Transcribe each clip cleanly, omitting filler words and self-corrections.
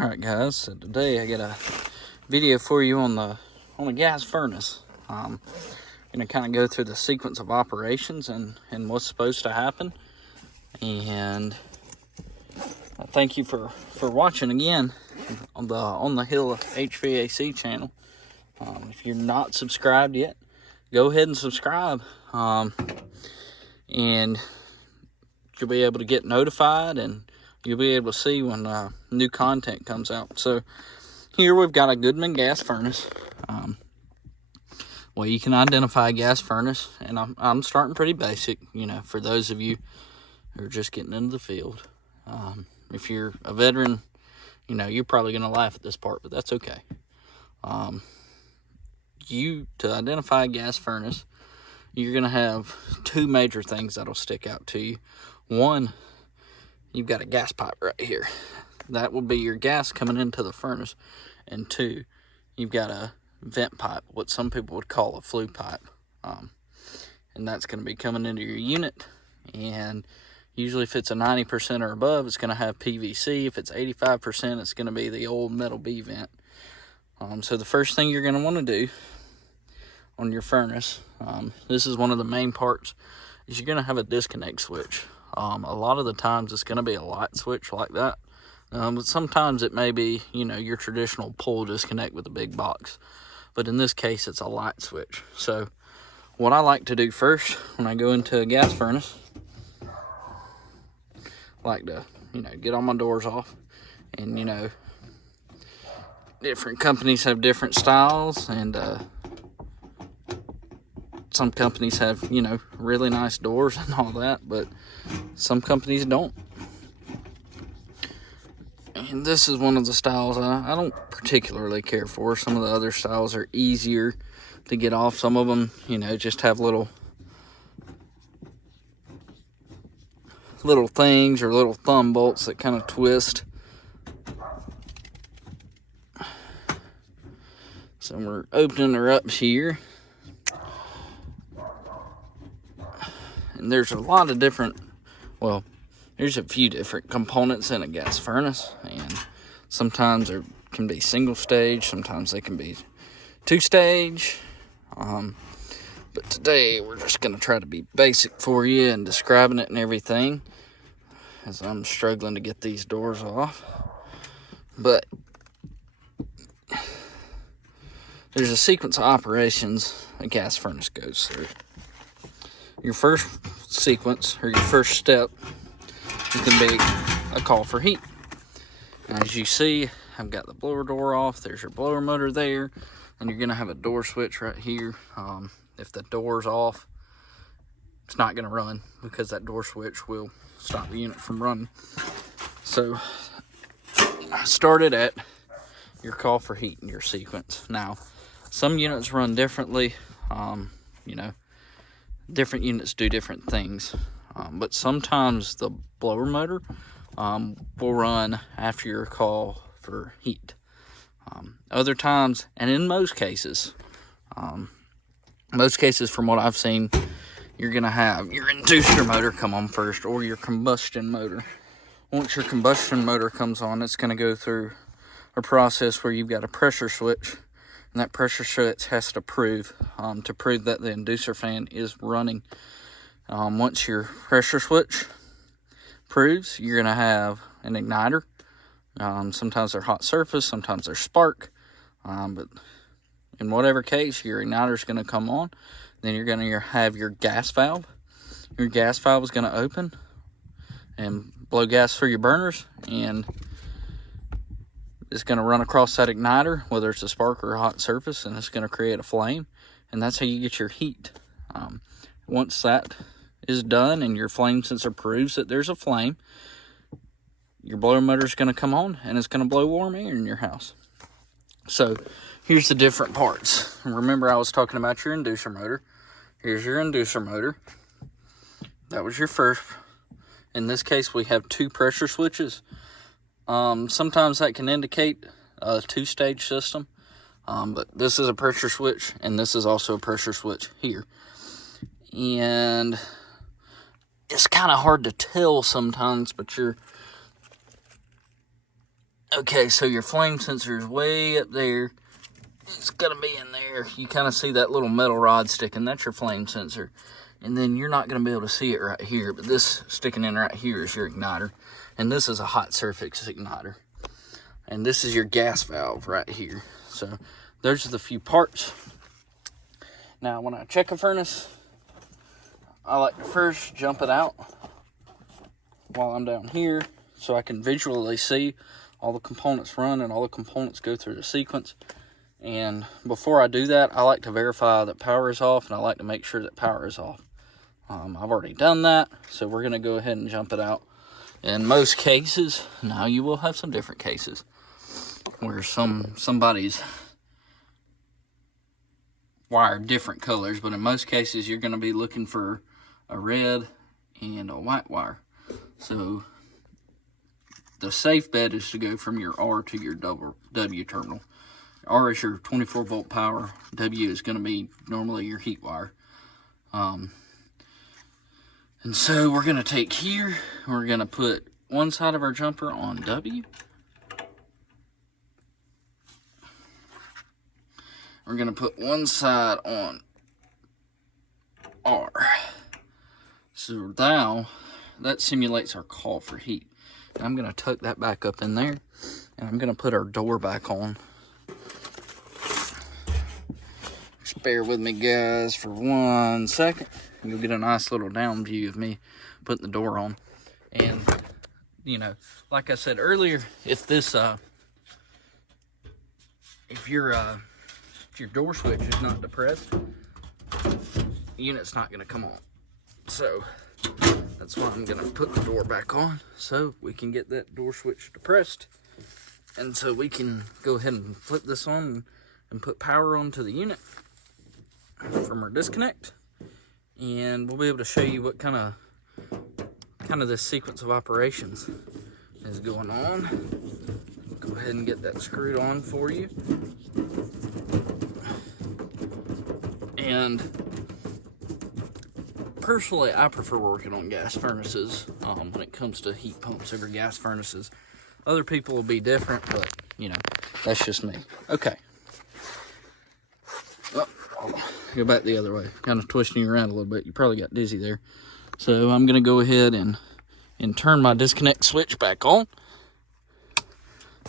Alright guys, so today I got a video for you on the gas furnace. I'm going to kind of go through the sequence of operations and what's supposed to happen. And I thank you for watching again on the Hill HVAC channel. If you're not subscribed yet, go ahead and subscribe. And you'll be able to get notified, and you'll be able to see when new content comes out. So here we've got a Goodman gas furnace. Well, you can identify a gas furnace, and I'm starting pretty basic, you know, for those of you who are just getting into the field. If you're a veteran, you know, you're probably going to laugh at this part, but that's okay. To identify a gas furnace, you're going to have two major things that'll stick out to you. One, you've got a gas pipe right here. That will be your gas coming into the furnace. And two, you've got a vent pipe, what some people would call a flue pipe. And that's going to be coming into your unit. And usually if it's a 90% or above, it's going to have PVC. If it's 85%, it's going to be the old metal B vent. So the first thing you're going to want to do on your furnace, this is one of the main parts, is you're going to have a disconnect switch. A lot of the times it's going to be a light switch like that. But sometimes it may be, you know, your traditional pull disconnect with a big box. But in this case, it's a light switch. So what I like to do first when I go into a gas furnace, I like to, you know, get all my doors off. And, you know, different companies have different styles, and some companies have, you know, really nice doors and all that, but some companies don't. And this is one of the styles I don't particularly care for. Some of the other styles are easier to get off. Some of them, you know, just have little things or little thumb bolts that kind of twist. So we're opening her up here. And there's a lot of different, well, there's a few different components in a gas furnace, and sometimes there can be single stage, sometimes they can be two stage. But today we're just going to try to be basic for you and describing it and everything, as I'm struggling to get these doors off. But there's a sequence of operations a gas furnace goes through. Your first sequence, or your first step, is going to be a call for heat. And as you see, I've got the blower door off. There's your blower motor there. And you're going to have a door switch right here. If the door's off, it's not going to run, because that door switch will stop the unit from running. So I started at your call for heat in your sequence. Now, some units run differently. You know, different units do different things. But sometimes the blower motor will run after your call for heat. Other times, and in most cases from what I've seen, you're going to have your inducer motor come on first, or your combustion motor. Once your combustion motor comes on, it's going to go through a process where you've got a pressure switch, and that pressure switch has to prove that the inducer fan is running. Once your pressure switch proves, you're going to have an igniter. Sometimes they're hot surface, sometimes they're spark. But in whatever case, your igniter is going to come on. Then you're going to have your gas valve. Your gas valve is going to open and blow gas through your burners, and it's going to run across that igniter, whether it's a spark or a hot surface, and it's going to create a flame. And that's how you get your heat. Once that is done and your flame sensor proves that there's a flame, your blower motor is going to come on, and it's going to blow warm air in your house. So here's the different parts. Remember, I was talking about your inducer motor. Here's your inducer motor. That was your first. In this case, we have two pressure switches. Sometimes that can indicate a two-stage system. But this is a pressure switch, and this is also a pressure switch here. And it's kind of hard to tell sometimes, but Okay, so your flame sensor is way up there. It's gonna be in there. You kind of see that little metal rod sticking. That's your flame sensor. And then you're not gonna be able to see it right here, but this sticking in right here is your igniter. And this is a hot surface igniter. And this is your gas valve right here. So those are the few parts. Now, when I check a furnace, I like to first jump it out while I'm down here so I can visually see all the components run and all the components go through the sequence. And before I do that, I like to verify that power is off, and I like to make sure that power is off. I've already done that, so we're going to go ahead and jump it out. In most cases, now you will have some different cases where somebody's wired different colors, but in most cases you're going to be looking for a red and a white wire. So the safe bet is to go from your R to your W terminal. R is your 24 volt power. W is going to be normally your heat wire. And so we're going to take here, we're going to put one side of our jumper on W. We're going to put one side on R. So now that simulates our call for heat. And I'm going to tuck that back up in there, and I'm going to put our door back on. Just bear with me, guys, for 1 second. You'll get a nice little down view of me putting the door on. And, you know, like I said earlier, if this, if your door switch is not depressed, the unit's not going to come on. So that's why I'm going to put the door back on, so we can get that door switch depressed. And so we can go ahead and flip this on and put power onto the unit from our disconnect. And we'll be able to show you what kind of this sequence of operations is going on. Go ahead and get that screwed on for you. And personally, I prefer working on gas furnaces when it comes to heat pumps over gas furnaces. Other people will be different, but, you know, that's just me. Okay. Oh, go back the other way. Kind of twisting you around a little bit. You probably got dizzy there. So I'm going to go ahead and turn my disconnect switch back on.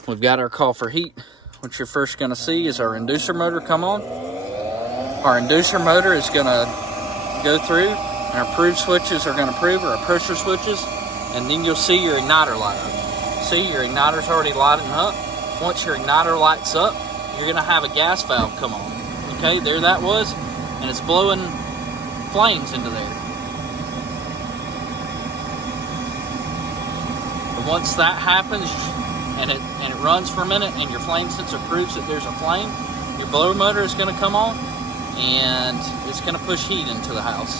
We've got our call for heat. What you're first going to see is our inducer motor come on. Our inducer motor is going to go through. Our prove switches are going to prove, or our pressure switches. And then you'll see your igniter light up. See, your igniter's already lighting up. Once your igniter lights up, you're going to have a gas valve come on. Okay, there that was. And it's blowing flames into there. But once that happens, and it runs for a minute, and your flame sensor proves that there's a flame, your blower motor is going to come on, and it's going to push heat into the house.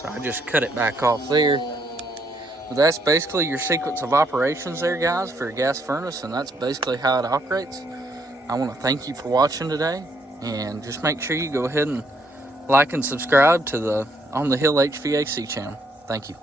So I just cut it back off there. But that's basically your sequence of operations there, guys, for a gas furnace, and that's basically how it operates. I want to thank you for watching today, and just make sure you go ahead and like and subscribe to the On the Hill HVAC channel. Thank you.